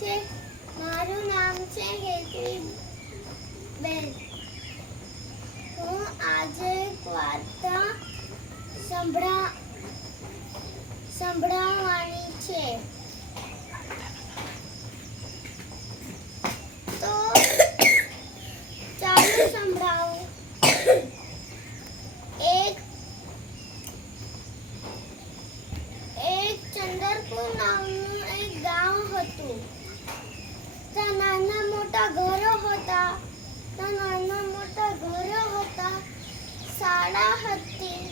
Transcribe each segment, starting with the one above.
છે. મારું નામ છે હેતવીબેન. હું આજે એક વાર્તા સંભળાવવાની છે. તો ચાલો સંભળાવું. એક ચંદ્રપુર નામનું એક ગામ હતું. ત્યાં નાના મોટા ઘરો હતા. શાળા હતી,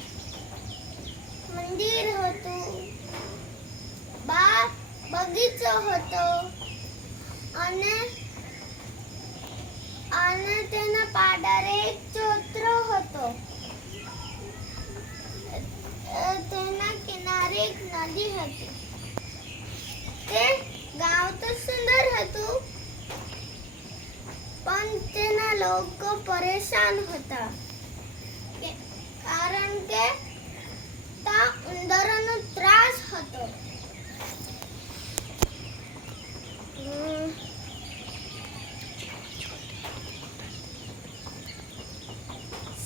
મંદિર હતું, બગીચો હતો અને તેના પાદરે એક ચોતરો હતો. તેના કિનારે એક નદી હતી. તે ગામ તો સુંદર હતું, પણ તેના લોકો પરેશાન હતા, કારણ કે ત્યાં ઉંદરોનો ત્રાસ હતો.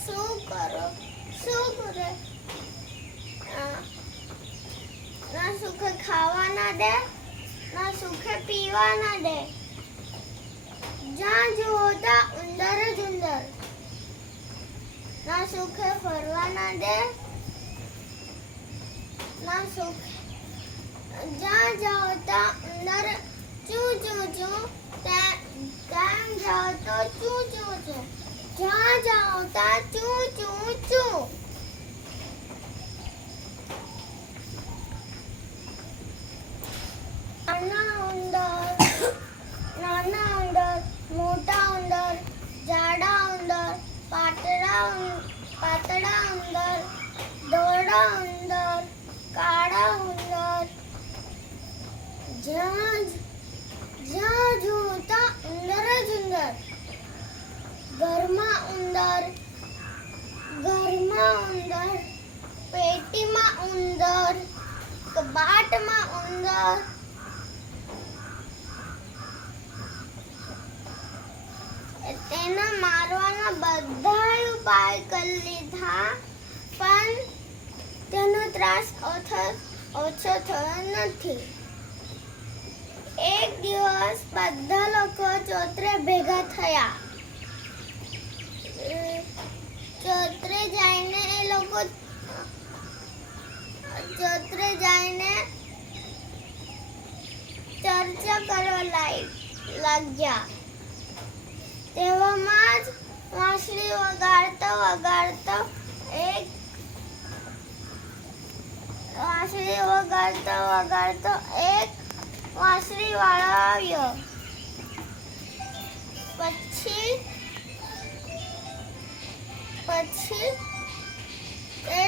શું કરે? ના સુખે ખાવા ના દે, ના સુખે પીવા ના દે. જ્યાં જુઓ ત્યાં ઉંદર જ ઉંદર. ના સુખે ફરવા ના દે, ના સુખે જ્યાં જાઓ ત્યાં ઉંદર ચૂ ચૂ ચૂ. ત્યાં જાઓ તો ચૂ ચૂ ચૂ. જ્યાં જાઓ ત્યાં ચૂ ચૂ ચૂ. નાના ઉંદર, મોટા ઉંદર, જાડા ઉંદર, પાતળા ઉંદર, ધોળા ઉંદર, કાળા ઉંદર. જ્યાં જુઓ ત્યાં ઉંદર જ ઉંદર. ઘરમાં ઉંદર, પેટીમાં ઉંદર, કબાટમાં ઉંદર. તેના મારવાના બધા ઉપાય કરી લીધા, પણ તેનો ત્રાસ ઓછો થયો નથી. એક દિવસ બધા લોકો ચોતરે ભેગા થયા. ચોતરે જઈને ચર્ચા કરવા લાગ્યા. તેવામાં જ વાંસળી વગાડતો એક વાંસળી વાળો આવ્યો. પછી તે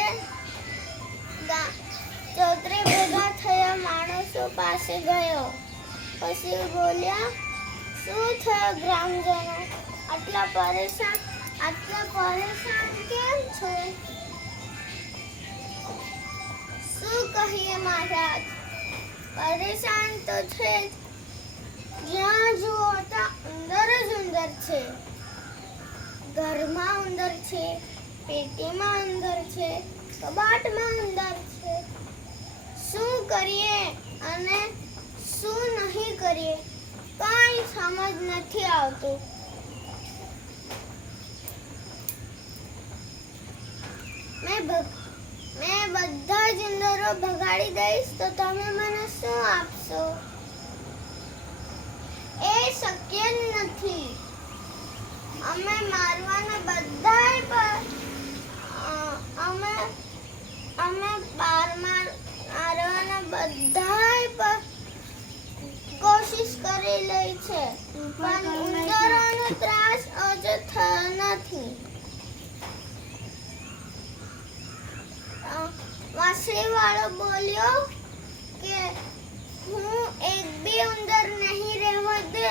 ચોતરે ભેગા થયા માણસો પાસે ગયો. પછી બોલ્યા, શું થયું ગ્રામજનો? આટલા પરેશાન કેમ છો? શું કહીએ મહારાજ, પરેશાન તો છે જ. જ્યાં જુઓ ત્યાં ઉંદર જ ઉંદર છે. ઘરમાં ઉંદર છે, પેટીમાં ઉંદર છે, કબાટમાં ઉંદર છે. શું કરીએ અને શું નહીં કરીએ, કાંઈ સમજ નથી આવતું. મેં બધા જ ઉંદરો ભગાડી દઈશ તો તમે મને શું આપશો? એ શક્ય નથી. અમે મારવાના બધાય પર કોશિશ કરી લઈ છે, પણ ઉંદરોનો ત્રાસ ઓછો થયો નથી. વાંસળી વાળો બોલ્યો કે હું એક બી ઉંદર નહીં રહેવા દે.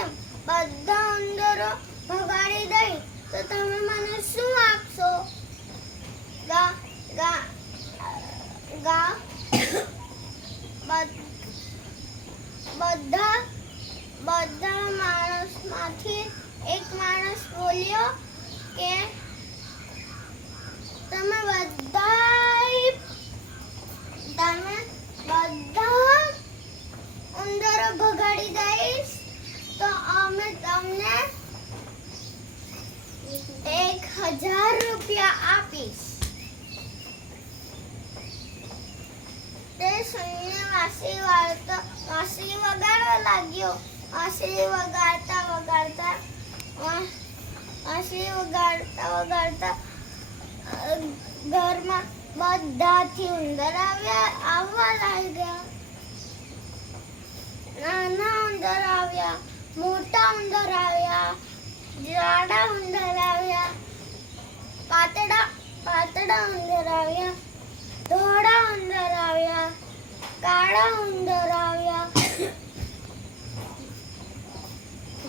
બધા ઉંદરો ભગાડી દઈ તો તમે મને શું આપશો? બધા માણસમાંથી એક માણસ બોલ્યો કે તમે બધા ઉંદરો ભગાડી દઈશ તો અમે તમને 1000 રૂપિયા આપીશ. તે સુનીને વાંસળી વગાડવા લાગ્યો. વાંસળી વગાડતા ઘરમાં બધાથી ઉંદર આવવા લાગ્યા. નાના ઉંદર આવ્યા, મોટા ઉંદર આવ્યા, જાડા ઉંદર આવ્યા, પાતળા ઉંદર આવ્યા, ધોળા ઉંદર આવ્યા, કાળા ઉંદર આવ્યા.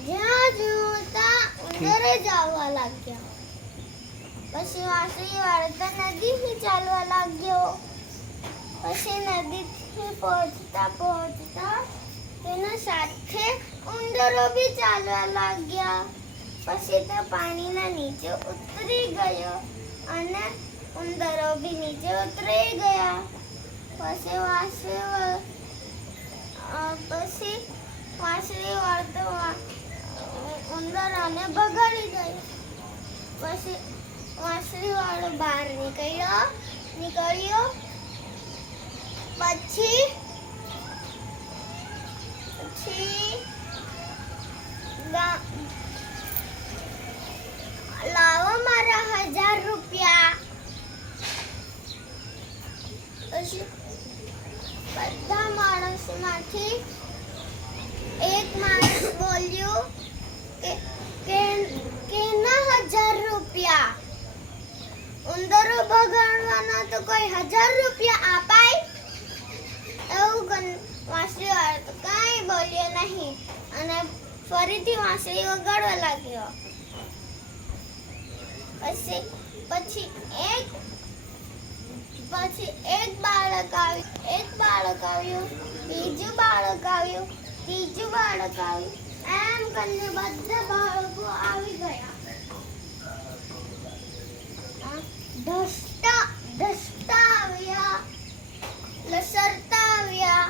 જ્યાં જુઓ ત્યાં ઉંદર જ આવવા લાગ્યા. પછી વાંસળી વાળતા નદીથી ચાલવા લાગ્યો. પછી નદીથી પહોંચતા તેના સાથે ઉંદરો બી ચાલવા લાગ્યા. પછી તે પાણીના નીચે ઉતરી ગયો અને ઉંદરો બી નીચે ઉતરી ગયા. પછી વાંસળી વાળતો ઉંદરોને ભગાડી ગયો. પછી વાંસળી વાળો બહાર નીકળ્યો. પછી લાવો મારા 1000 રૂપિયા. પછી બધા માણસોમાંથી એક માણસ બોલ્યું કે ના 1000 રૂપિયા. ઉંદરો ભગાડવાના તો કોઈ 1000 રૂપિયા અપાય? એવું વાંસળી વાળો તો કાંઈ બોલ્યો નહીં અને ફરીથી વાંસળી વગાડવા લાગ્યો. પછી એક બાળક આવ્યું, બીજું બાળક આવ્યું, ત્રીજું બાળક આવ્યું. એમ કરીને બધા બાળકો આવી ગયા. ધસતા આવ્યા, લસરતા આવ્યા,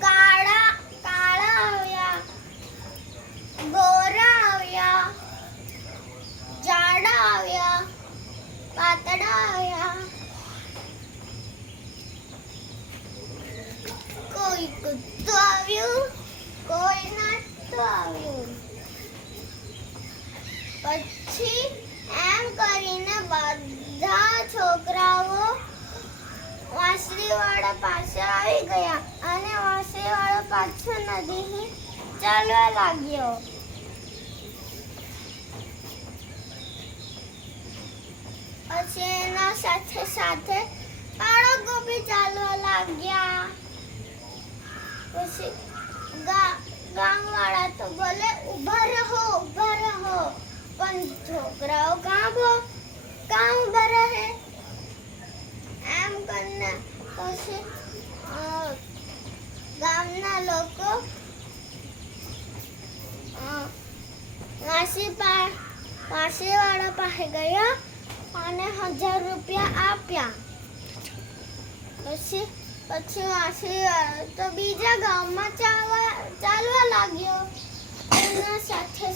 કાળા આવ્યા, ગોરા આવ્યા, જાડા આવ્યા, પાતળા આવ્યા. કોઈ કૂદતું આવ્યું, કોઈ નાચતું આવ્યું. પછી એમ કરીને બધા છોકરાઓ વાંસળી વાળા પાસે આવી ગયા અને વાંસળી વાળો પાછો નદીથી ચાલવા લાગ્યો. પછી એના સાથે બાળકો બી ચાલવા લાગ્યા. પછી ગામવાળા તો બોલે ઊભા રહો. પણ છોકરાઓ કાં ઊભા રહે? એમ કરીને પછી ગામના લોકો વાંસળી વાળા પાસે ગયા અને 1000 રૂપિયા આપ્યા. પછી વાંસળી વાળો તો બીજા ગામમાં ચાલવા લાગ્યો. એના સાથે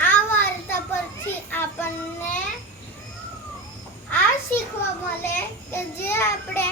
આ વાર્તા પરથી આપણને આ શીખવા મળે કે જે આપણે